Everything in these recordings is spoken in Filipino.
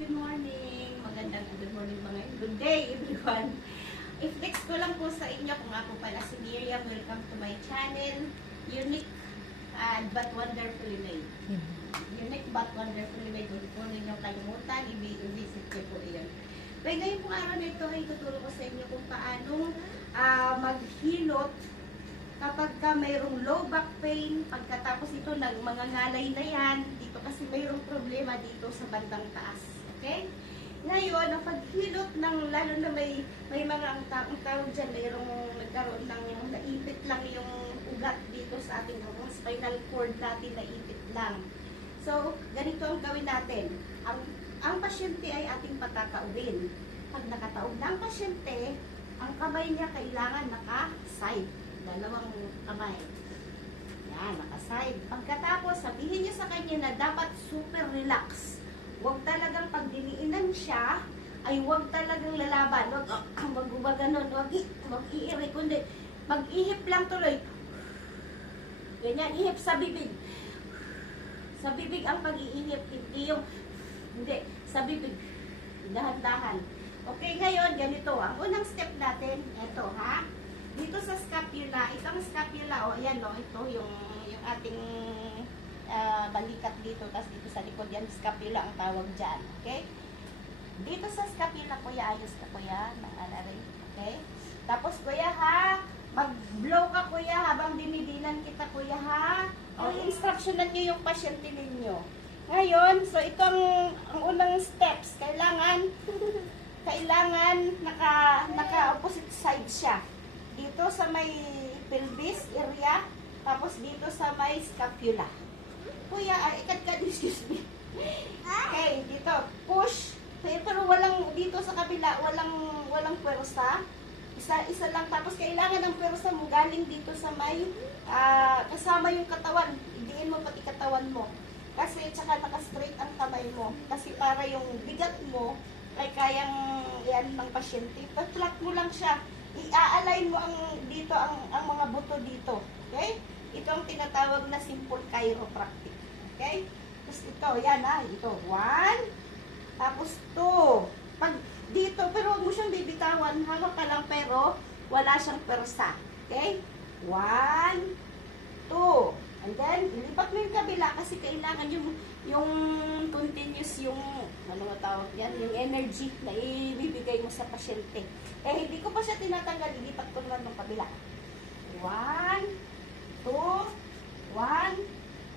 Good morning. Magandang good morning mga good day everyone. I-flex ko lang po sa inyo kung ako pala si Miriam. Welcome to my channel. Unique but wonderfully made. Unique but wonderfully made. Huwag po ninyong kalimutan. I-visit ko po iyon. Kaya ngayon pong araw na ito ay tuturo ko sa inyo kung paano maghilot kapag ka mayroong low back pain, pagkatapos ito ng mga ngalay na yan, dito kasi mayroong problema dito sa bandang taas. Okay? Ngayon, ang paghilot ng, lalo na may mga ang tawag dyan, mayroong nagkaroon ng naipit lang yung ugat dito sa ating spinal cord natin, naipit lang. So, ganito ang gawin natin. Ang pasyente ay ating patataubin. Pag nakataob na ang pasyente, ang kamay niya kailangan naka-side. Dalawang kamay. Yan, naka-side. Pagkatapos, sabihin niyo sa kanya na dapat super relax. Huwag talagang pag diniinan siya, ay huwag talagang lalaban. Huwag ganun. Huwag iiri, kundi mag-ihip lang tuloy. Ganyan, ihip sa bibig. Sa bibig ang pag-iihip, hindi, sa bibig. Dahan-dahan. Okay, ngayon, ganito. Ang unang step natin, ito ha. Dito sa scapula, itong scapula, o ayan o, ito yung ating balikat dito, tapos dito sa likod yan, scapula ang tawag dyan, okay? Dito sa scapula, kuya, ayos ka kuya, okay? Tapos kuya ha, mag-blow ka kuya habang dinidinan kita kuya ha. O, instructionan nyo yung pasyente ninyo. Ngayon, so itong ang unang steps, kailangan naka-opposite side siya. Dito sa may pelvis area, tapos dito sa may scapula. Kuya, excuse me. Okay, dito, push. Pero walang, dito sa kabila, walang pwersa. Isa lang, tapos kailangan ng pwersa mo galing dito sa may, kasama yung katawan. Idiin mo pati katawan mo. Kasi, tsaka naka-straight ang kamay mo. Kasi para yung bigat mo, ay kayang yan ng pasyente. Pag-flat mo lang siya. I-align mo dito ang mga buto dito. Okay? Ito ang tinatawag na simple chiropractic. Okay? Tapos ito, yan ha. Ito, 1. Tapos 2. Pag dito, pero huwag mo siyang bibitawan. Hawak ka lang pero wala siyang persa. Okay? 1, 2. And then, ilipat mo yung kabila kasi kailangan yung continuous yung, ano nga tawag yan, yung energy na ibibigay mo sa pasyente. Eh, hindi ko pa siya tinatanggal, ilipat ko naman ng kabila. 1, 2, 1,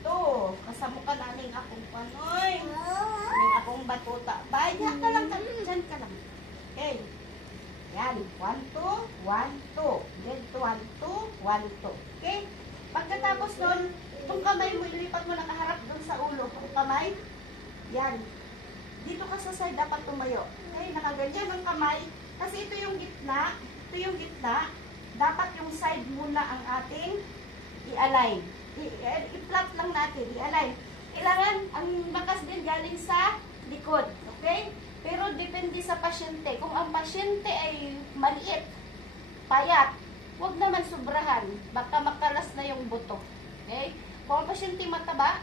2. Kasamukan namin akong panoy. Namin akong batuta. Bayan ka lang, dyan ka lang. Okay. Yan, 1, 2, 1, 2. Then, 1, 2, 1, 2. Okay. Pagkatapos nun, itong kamay mo, ilipat mo nakaharap doon sa ulo. Ang kamay, yan. Dito ka sa side, dapat tumayo. Okay, nakaganyan ang kamay. Kasi ito yung gitna. Ito yung gitna. Dapat yung side muna ang ating i-align. I-flat lang natin, i-align. Kailangan, ang bakas din galing sa likod. Okay? Pero depende sa pasyente. Kung ang pasyente ay maliit, payat, huwag naman sobrahan. Baka makalas na yung buto. Okay? Kung ang pasyente mataba,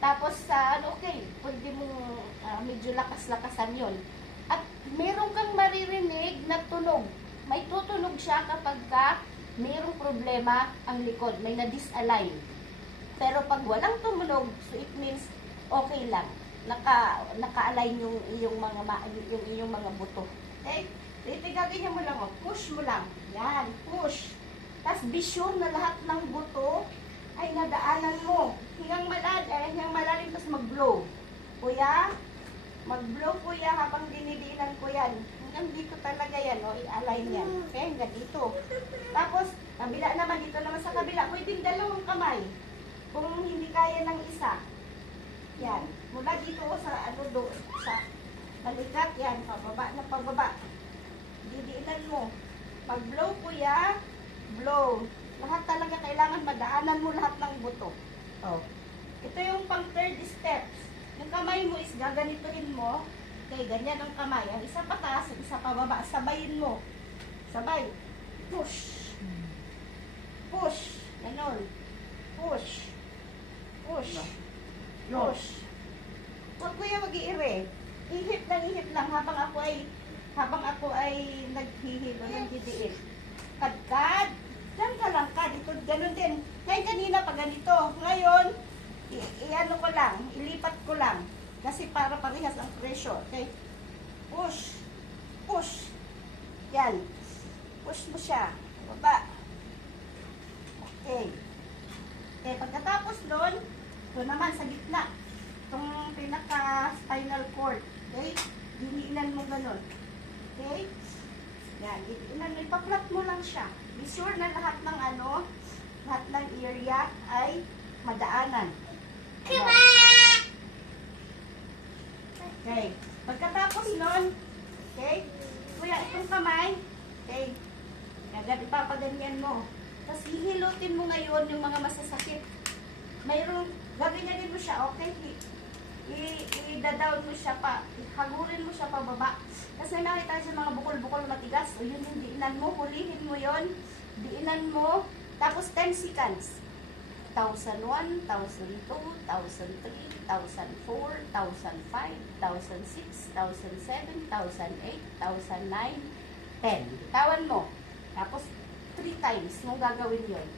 tapos okay, pwede mo medyo lakas-lakasan yon. At meron kang maririnig na tunog. May tutunog siya kapag merong problema ang likod. May na-disalign. Pero pag walang tumunog, so it means okay lang. Naka-align yung iyong mga buto. Okay? Itigagin mo lang, push mo lang. Yan, push. Tapos be sure na lahat ng buto ay nadaanan mo. Hingang malalim, tapos mag-blow. Kuya, mag-blow kuya habang dinidinan ko yan. Hanggang dito talaga yan, i-align yan. Okay, hanggang dito. Tapos, kabila naman, dito naman sa kabila, pwedeng dalawang kamay. Kung hindi kaya ng isa. Yan. Mula dito sa sa balikat, yan, pababa na pababa. Didiinan mo. Pag-blow kuya, blow. Lahat talaga kailangan madaanan mo lahat ng buto. Oh. Ito yung pang third steps. Yung kamay mo is gaganituhin mo. Okay, ganyan ang kamay. Ang isa pataas, ang isa pababa. Sabayin mo. Sabay. Push. Push. Ganon. Push. Push. Push. Huwag kuya mag-iire. Ihip ihip lang habang ako ay naghihilo ng GDL. Kadkad. Diyan ka lang, kad. Ito, ganun din. Ngayon kanina pa ganito. Ngayon, i-ano ko lang, ilipat ko lang. Kasi para parehas ang presyo. Okay? Push. Push. Yan. Push mo siya. Baba. Okay. Okay, pagkatapos nun, ito naman sa gitna. Itong pinaka-spinal cord. Okay? Diniinan mo ganun. Okay? Yan. Diniinan mo. Ipa-flat mo lang siya. Be sure na lahat ng lahat ng area ay madaanan. Okay. Pagkatapos nun, okay? Kuya, itong kamay, okay? Agad ipapaganyan mo. Tapos hihilutin mo ngayon yung mga masasakit. Mayroong, gaganyanin mo siya, okay? I-down mo siya pa, hagurin mo siya pababa. Kasi nakita sa mga bukol-bukol matigas. O yun yung diinan mo, hulihin mo yun. Diinan mo, tapos 10 seconds. 1,001, 1,002, 1,003, 1,004, 1,005, 1,006, 1,007, 1,008, 1,009, 10. Bitawan mo. Tapos 3 times mo gagawin yun.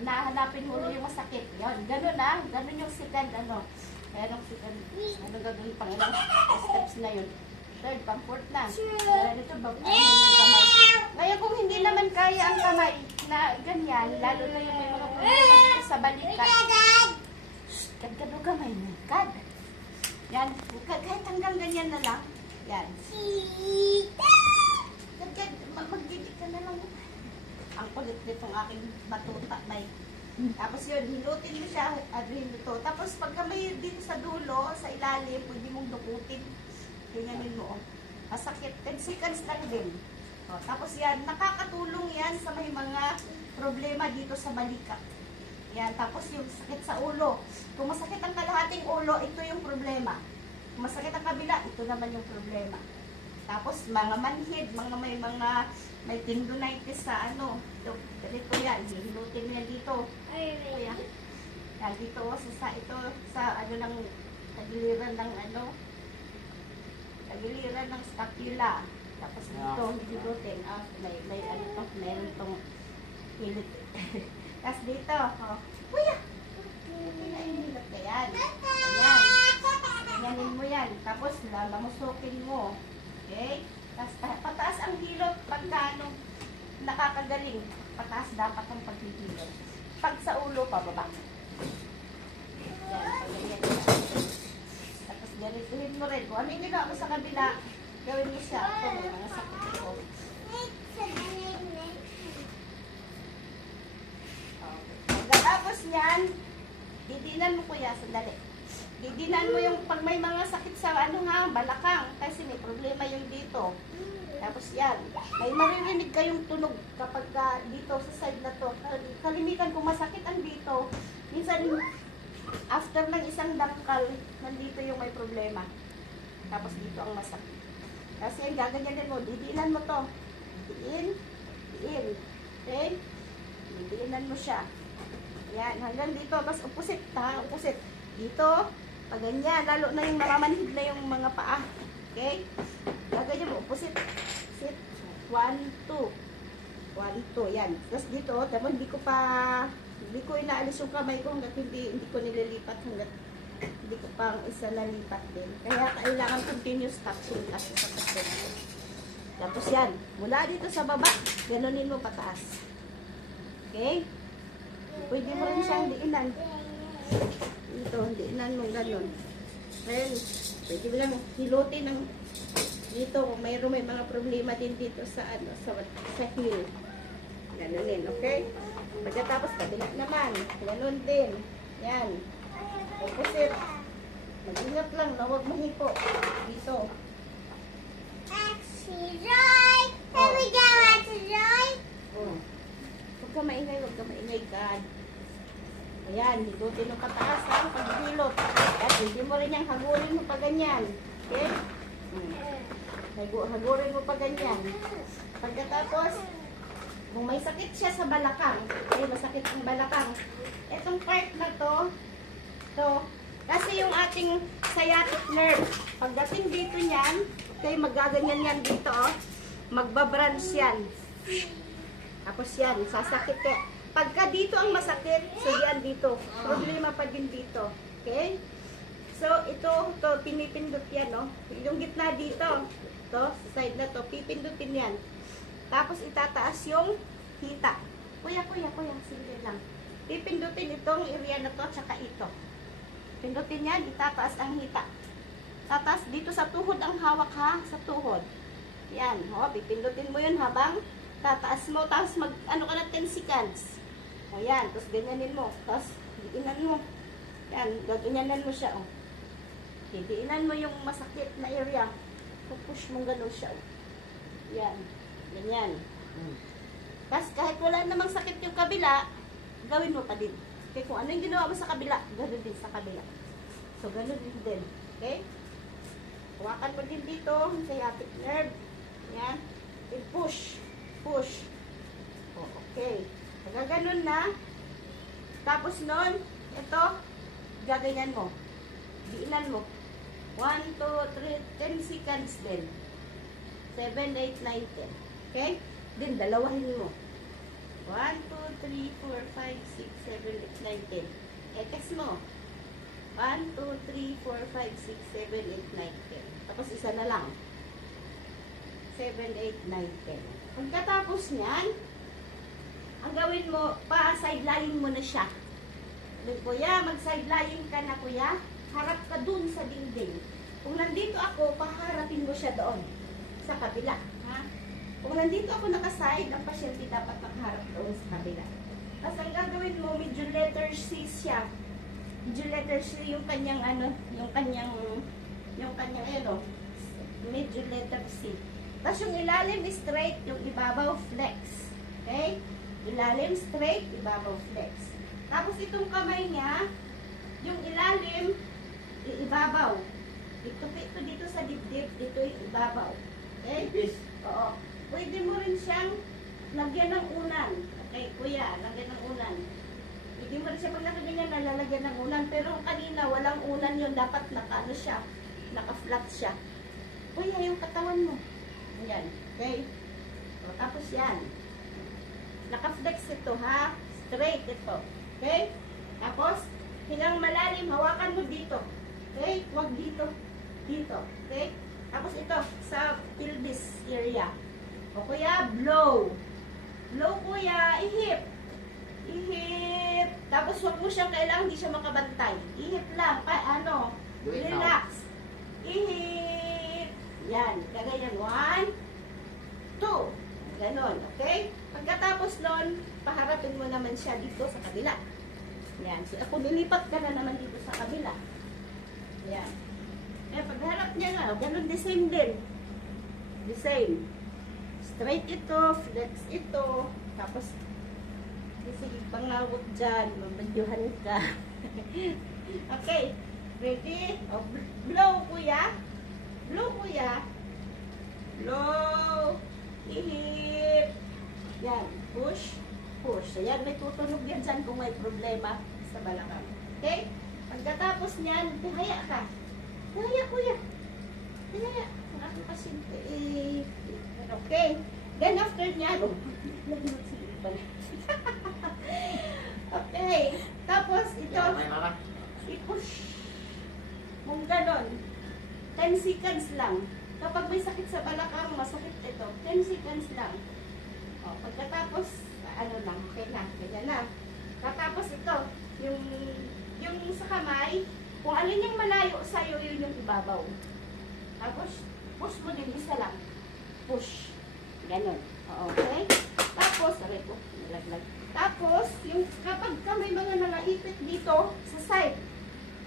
Hanahanapin mo yung masakit. Yun, ganun na. Ganun yung second, Ayan ang second. Ano gagawin pang ilang steps na yun. Third, pang fourth na. Ganito ba? Ngayon kung hindi naman kaya ang kamay na ganyan, lalo na yung may mga problema dito sa balikat. Kad o kamay mo. Kad. Yan. Kahit hanggang ganyan na lang. Yan. Kad. Mag-gigit ka na lang. Ang kulit nitong aking batuta. Tapos yun, hilutin mo siya. Hiluto. Tapos pagka may dito sa dulo, sa ilalim, pwede mong dukutin. Tingnan mo. Masakit. 10 seconds lang din. O, tapos yan, nakakatulong yan sa may mga problema dito sa balikat. Yan, tapos yung sakit sa ulo. Kung masakit ang kalahating ulo, ito yung problema. Kung masakit ang kabila, ito naman yung problema. Tapos mga manhid, may tendonitis sa dito yan, hihilutin mo yan dito. Kuya. Yan, dito, sa tagiliran ng tagiliran ng scapula. Tapos dito, hihilutin. Meron tong hilit. Tapos dito, kuya. Hinihilot ka yan. Ayan. Ganyanin mo yan. Tapos lalamusukin mo. Okay? Tapos pataas ang hilot pagka nakakagaling. Pataas dapat ang paghihilot. Pag sa ulo, pababa. Yan, pagganyan ka. Tapos ganituhin mo rin. Kung ano yung ginawa mo sa kabila, gawin mo siya. Ito, may mga sakit ko. Pagkatapos niyan, didinan mo kuya, sandali. Didinan mo yung pag may mga sakit sa balakang. Kasi may problema yung dito. Tapos yan, may maririnig kayong tunog kapag dito sa side na to. Kalimitan kung masakit ang dito, minsan after ng isang dangkal, nandito yung may problema. Tapos dito ang masakit. Kasi yan, gaganyanin mo, didiinan mo to. Diin. Okay? Didiinan mo siya. Yan, hanggang dito. Tapos upusit, upusit. Dito, pag ganyan, lalo na yung mamamanhid na yung mga paa. Okay? Gaganyan mo, upusit. Sit. 1, 2. 1, 2. Yan. Tapos dito, tamo, hindi ko inaalis yung kamay ko hanggat hindi ko nililipat hanggat hindi ko pang isa nalipat din. Kaya kailangan continuous tapping kasi sa pagkakita. Tapos yan, mula dito sa baba, ganunin mo pataas. Okay? Pwede mo rin siyang diinan. Ito, diinan mo ganun. Ngayon, pwede mo lang hilutin ng dito kung may mga problema din dito sa sa heel. Ganunin, okay? Pagkatapos, kabila naman. Ganun din. Yan. Opposite. Mag-ingat lang na huwag mahipo. Dito. Roy! Can we go out to Roy? Huwag ka maingay, God. Ayan, hilutin mo pataas ha, paghilot. At hindi mo rin yung hagurin mo pa ganyan. Okay? Hagurin mo pa ganyan. Pagkatapos, kung may sakit siya sa balakang, masakit ang balakang. Itong part na to, kasi yung ating sciatic nerve, pagdating dito niyan, Okay, magaganyan yan dito, oh. Magbabranch yan. Tapos yan, sasakit ka. Pagka dito ang masakit, so yan dito. Problema pa din dito. Okay? So, ito, pinipindot yan, no? Yung gitna dito, to, sa side na to, pipindutin yan. Tapos itataas yung hita. Kuya, sige lang. Pipindutin itong area na to, tsaka ito. Pindutin yan, itataas ang hita. Tataas dito sa tuhod ang hawak ha, sa tuhod. Yan, o, pipindutin mo yun habang tataas mo, tapos ano ka na 10 seconds. O yan, tapos ganyanin mo, tapos diinan mo. Yan, gaganyanan mo siya, o. Diinan mo yung masakit na area. Pupush mo gano'n siya, o. Yan, ganyan. Tapos kahit wala namang sakit yung kabila, gawin mo pa din. Okay, kung ano yung ginawa mo sa kabila, gano'n din sa kabila. So, gano'n din. Okay? Hawakan mo din dito, sa sciatic nerve. Yan. Push. Push. O, okay. Gaganon na. Tapos nun, ito, gaganyan mo. Diinan mo. 1, 2, 3, 10 seconds din. 7, 8, 9, 10. Okay? Then, dalawahin mo. 1, 2, 3, 4, 5, 6, 7, 8, 9, 10. Ekes mo. 1, 2, 3, 4, 5, 6, 7, 8, 9, 10. Tapos isa na lang. 7, 8, 9, 10. Pagkatapos niyan, ang gawin mo, pa-sideline mo na siya. Kuya, mag-sideline ka na, kuya. Harap ka dun sa dingding. Kung nandito ako, paharapin mo siya doon. Sa kabila. Ha? Kung nandito ako nakaside, ang pasyente dapat nakaharap doon sa kabila. Tapos ang gagawin mo, medyo letter C siya. Medyo letter C yung kanyang yung kanyang medyo letter C. Tapos yung ilalim straight, yung ibabaw flex. Okay? Ilalim straight, ibabaw flex. Tapos itong kamay niya, yung ilalim, ibabaw. Ito dito sa dibdib, dito yung ibabaw. Okay? Oo. Pwede mo rin siyang lagyan ng unan. Okay, kuya, lagyan ng unan. Hindi mo rin siya pag nakaganyan na lalagyan ng unan. Pero kanina, walang unan yun. Dapat naka-flat siya. Kuya, yung katawan mo. Ayan. Okay? O, tapos yan. Naka-flex ito, ha? Straight ito. Okay? Tapos, hingang malalim, hawakan mo dito. Okay? Huwag dito. Dito. Okay? Tapos ito, sa pelvis area. O, kuya, blow. Blow, kuya. Ihip. Ihip. Tapos huwag mo siyang kailangan, hindi siya makabantay. Ihip lang. Relax. Ihip. Yan. Kagayan. 1, 2. Ganon. Okay? Pagkatapos nun, paharapin mo naman siya dito sa kabila. Yan. So, ako nilipat ka na naman dito sa kabila. Yan. Kaya pagharap niya nga, ganon the same din. The same. Straight ito, flex ito. Tapos, sige, pangawot dyan, mabadyuhan ka. Okay. Ready? O, blow, kuya. Blow, kuya. Blow. Ihip. Yan. Push. Push. So, yan, may tutunog yan dyan kung may problema sa balakang. Okay? Pagkatapos niyan, haya ka. Haya, kuya. Haya. Ang aking pasyente. Okay. Then after niyan, okay. Tapos ito, i-push. Kung ganon. 10 seconds lang. Kapag may sakit sa balakang, masakit ito. 10 seconds lang. O, pagkatapos, okay na. Ganyan na. Tapos ito, yung sa kamay, kung alin yung malayo sa'yo, yun yung ibabaw. Tapos, push mo din, isa lang. Push. Ganon. Okay? Tapos, nalaglag. Tapos, yung kapag ka may mga nangaipit dito sa side,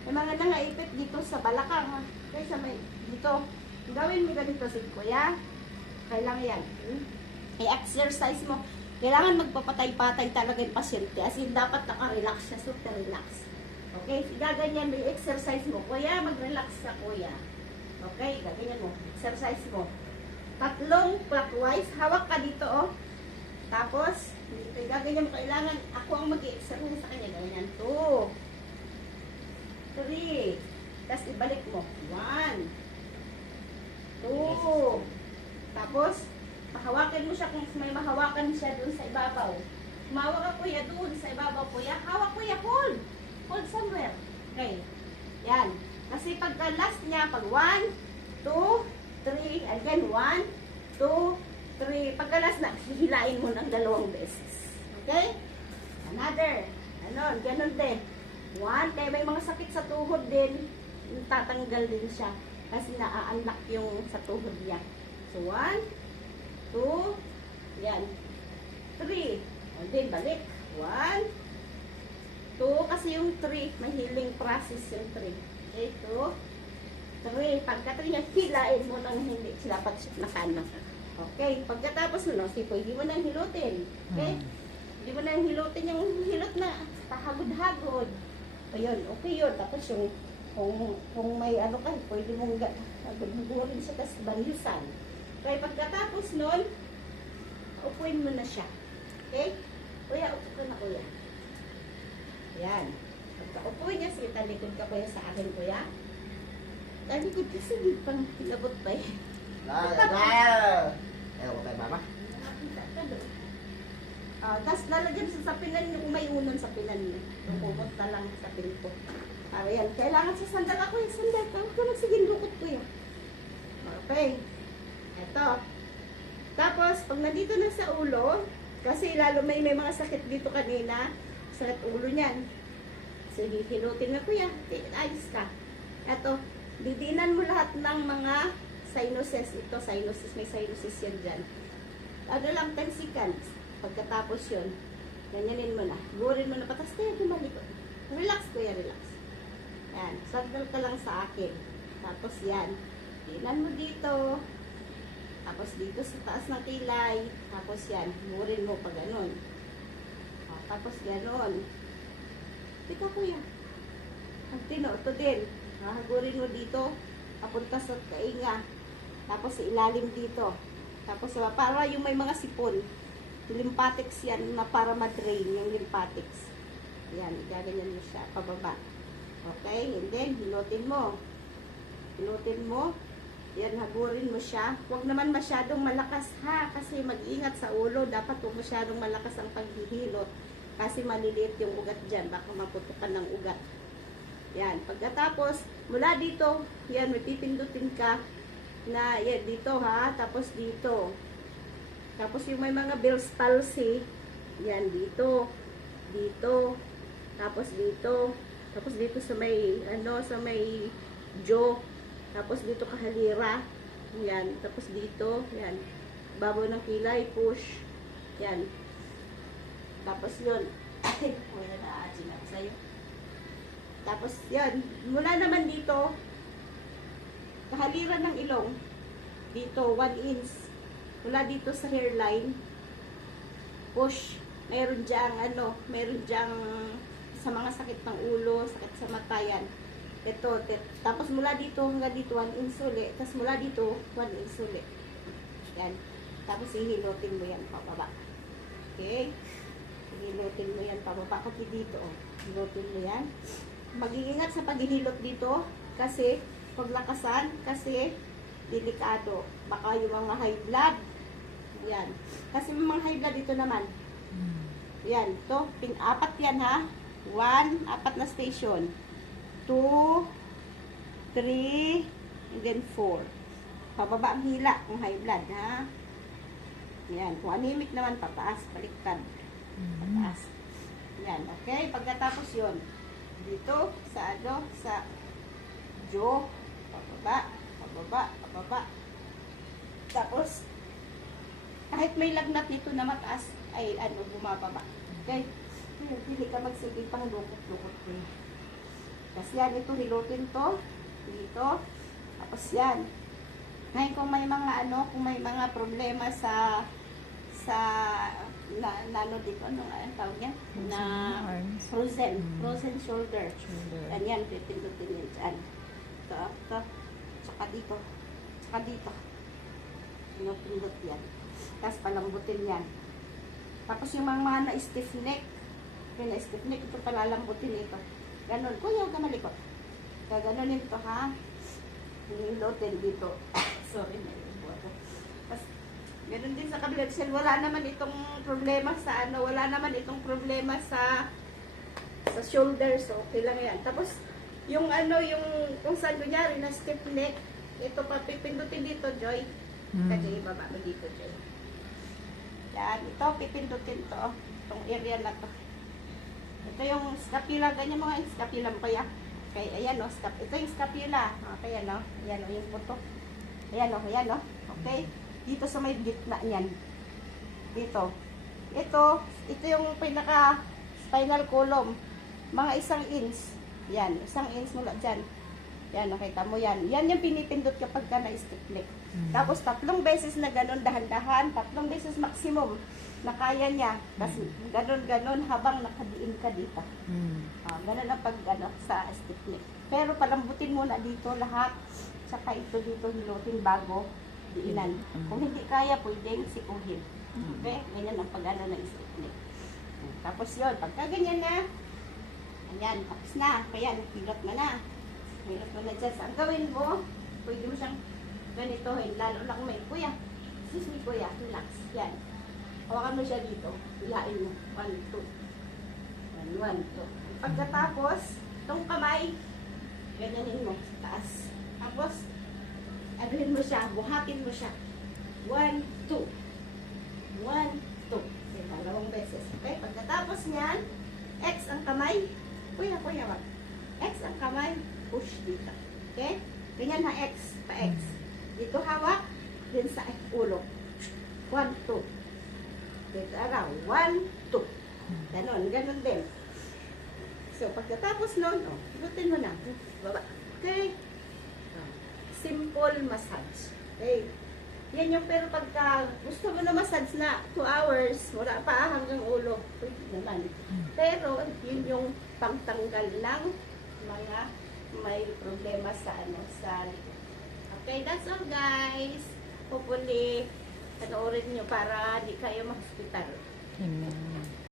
may mga nangaipit dito sa balakang, okay, sa may, dito, gawin mo ganito si kuya. Kailangan yan. I-exercise mo. Kailangan magpapatay-patay talaga yung pasyente. As in, dapat naka-relax siya. Super relax. Okay? Gaganyan mo yung exercise mo. Kuya, mag-relax ka, kuya. Okay? Gaganyan mo. Exercise mo. 3 clockwise. Hawak ka dito, oh. Tapos, dito, gaganyan mo. Kailangan, ako ang mag-i-exercise sa kanya. Ganyan. 2. 3. Tapos, ibalik mo. 1. 2. Tapos, hawakan mo siya kung may mahawakan siya dun sa ibabaw. Humawak ka kuya dun sa ibabaw kuya. Hawak kuya, hold. Hold somewhere. Okay. Yan. Kasi pagka last niya, pag 1, 2, 3, again 1, 2, 3. Pagka last na, hihilain mo ng 2 beses. Okay? Another. Ganon, ganon din. 1, kaya may mga sakit sa tuhod din, tatanggal din siya. Kasi naa-unlock yung sa tuhod niya. So, 1, 2, yan. 3. And then, balik. 1, 2, kasi yung 3, may healing process yung 3. Okay, 2, 3. Pagka 3 niya, hilain mo nang hindi silapat na kanan. Okay, pagkatapos mo, pwede mo nang hilutin. Okay? Hindi mo nang hilutin yung hilot na tahagod-hagod. Ayun, okay yun. Tapos yung, kung may ano ka, pwede mong hagod-hagorin siya, tapos banyusan. Kaya pagkatapos nun, upuin mo na siya. Okay? Kuya, upo ka na kuya. Yan. Pagka-upuin niya, sige, talikod ka kuya sa akin kuya. Talikod ka, sige, pang hilabot pa eh. Ewan kay mama. Tapos lalagyan sa sapinan niyo kung may unan sa pinan niyo. Kumot na lang sa pinto. Para yan. Kailangan sa sandal ako yung sandal. Tawag ko lang, sige, lukot ko yan. Okay. Ito. Tapos, pag nandito na sa ulo, kasi lalo may mga sakit dito kanina, sakit ulo niyan. Sige, hilutin na kuya. Ayos ka. Ito, didinan mo lahat ng mga sinuses. Ito, sinuses. May sinuses yan dyan. Ano lang, 10 seconds. Pagkatapos yun, ganyanin mo na. Gurin mo na patas kaya gumalikot. Relax kuya, relax. Yan, sandal ka lang sa akin. Tapos yan, dinan mo dito. Tapos dito sa taas ng kilay. Tapos yan, gurin mo pa ganun. Tapos ganon. Tika kuya. Ang ito din. Hagurin mo dito. Papunta sa kainga. Tapos sa ilalim dito. Tapos para yung may mga sipon. Lymphatics yan na para ma-drain yung lymphatics. Yan, gaganyan mo siya. Pababa. Okay? And then, hilutin mo. Hilutin mo. Yan, hagurin mo siya. Huwag naman masyadong malakas ha. Kasi mag-ingat sa ulo. Dapat huwag masyadong malakas ang paghihilot. Kasi maliliit yung ugat dyan. Baka maputukan ng ugat. Yan. Pagkatapos, mula dito, yan, may pipindutin ka na, yan, dito ha. Tapos dito. Tapos yung may mga Bell's palsy, yan, dito. Dito. Tapos dito. Tapos dito sa may, sa may jaw. Tapos dito kahalira. Yan. Tapos dito. Yan. Babaw ng kilay. Push. Yan. Tapos yun. Wala na atin ako sa'yo. Tapos yan. Mula naman dito. Kahalira ng ilong. Dito. 1 inch. Mula dito sa hairline. Push. Meron diyang meron diyang sa mga sakit ng ulo, sakit sa mata yan. Ito, tapos mula dito hanggang dito 1 inch ulit. Tapos mula dito 1 inch ulit. Yan. Tapos ihilutin mo yan pababa. Okay? Hilutin mo yan pababa. Kasi dito, hilutin mo yan. Mag-iingat sa paghihilot dito kasi paglakasan, kasi delikado. Baka yung mga high blood. Yan. Kasi yung mga high blood dito naman. Yan. To, apat yan ha. 1, 4 na station. 2, 3, and then 4. Pababa ang hila kung high blood, ha? Yan. Kung anemic naman, pataas, baliktad. Pataas. Yan, okay? Pagkatapos yun, dito, sa sa jaw, pababa, pababa, pababa. Tapos, kahit may lagnat nito na mataas, ay bumababa. Okay? Hindi ka magsige pang lukot-lukot ko. Kasi yan, ito, hilutin to. Dito. Tapos yan. Ngayon, kung may mga kung may mga problema sa dito, tawag yan? Na frozen shoulder. Ganyan, pipindutin yan dyan. Ito. Tsaka dito. Tsaka dito. Pinupindot yan. Tapos palambutin yan. Tapos yung mga na-stiff neck. Yung na-stiff neck, ito palalambutin ito. Ganon. Kuya, huwag ka malikot. Gaganunin ito ha. Hilutin dito. Sorry, may buwan. Tapos Ganun din sa kabilang side. Wala naman itong problema sa ano, wala naman itong problema sa shoulder. So, okay lang yan. Tapos, yung ano, yung kung saan kunyari na stiff neck, ito pa pipindutin dito, Joy. Kasi ibaba mo dito, Joy. Yan, ito pipindutin to. Itong area na to. Ito yung scapula, ganyan mga scapula mo kaya. Okay, ayan o, ito yung scapula. Okay, ayan o, ayan o, yung puto. Ayan o, ayan o. Okay, dito sa may gitna niyan. Dito. Ito yung pinaka spinal column. Mga 1 inch. Yan, 1 inch mula dyan. Yan, nakita mo yan. Yan yung pinipindot kapag ka na-stiff neck. Tapos 3 beses na ganun, dahan-dahan. 3 beses maximum na kaya niya. Kasi ganun habang nakadiin ka dito. Ganun ang pag sa stiff neck. Pero palambutin muna dito lahat. Saka ito dito hilutin bago diinan. Kung hindi kaya, pwedeng sikuhin. Okay? Ganyan ang pag-ano ng stiff neck. Tapos yun, pagka ganyan na, ayan, tapos na. Kaya, nagpilot mo na. Pilot mo na dyan. So, ang gawin mo, pwede mo siyang ganitohin. Lalo lang may, kuya, excuse me kuya, relax. Yan. Hawakan mo siya dito. Hilain mo. 1, 2. 1, 2. Pagkatapos, itong kamay, ganyanin mo sa taas. Tapos, anuhin mo siya, buhatin mo siya. 1, 2. 1, 2. Okay, 2 beses. Okay, pagkatapos niyan, X ang kamay. Kuya, wag. X ang kamay, push dito. Okay? Ganyan na X, pa-X. Dito hawak, din sa ulo. 1, 2. Dito araw, 1, 2. Ganon din. So, pagkatapos nun, hilutin mo na. Baba. Okay? Simple massage. Okay? Yan yung, pero pagka gusto mo na massage na 2 hours, mula pa hanggang ulo, pwede naman. Pero, yun yung pangtanggal ng mga may problema sa sa likod. Okay, that's all guys. Hopefully, panoorin nyo para di kayo ma-hospital. Amen.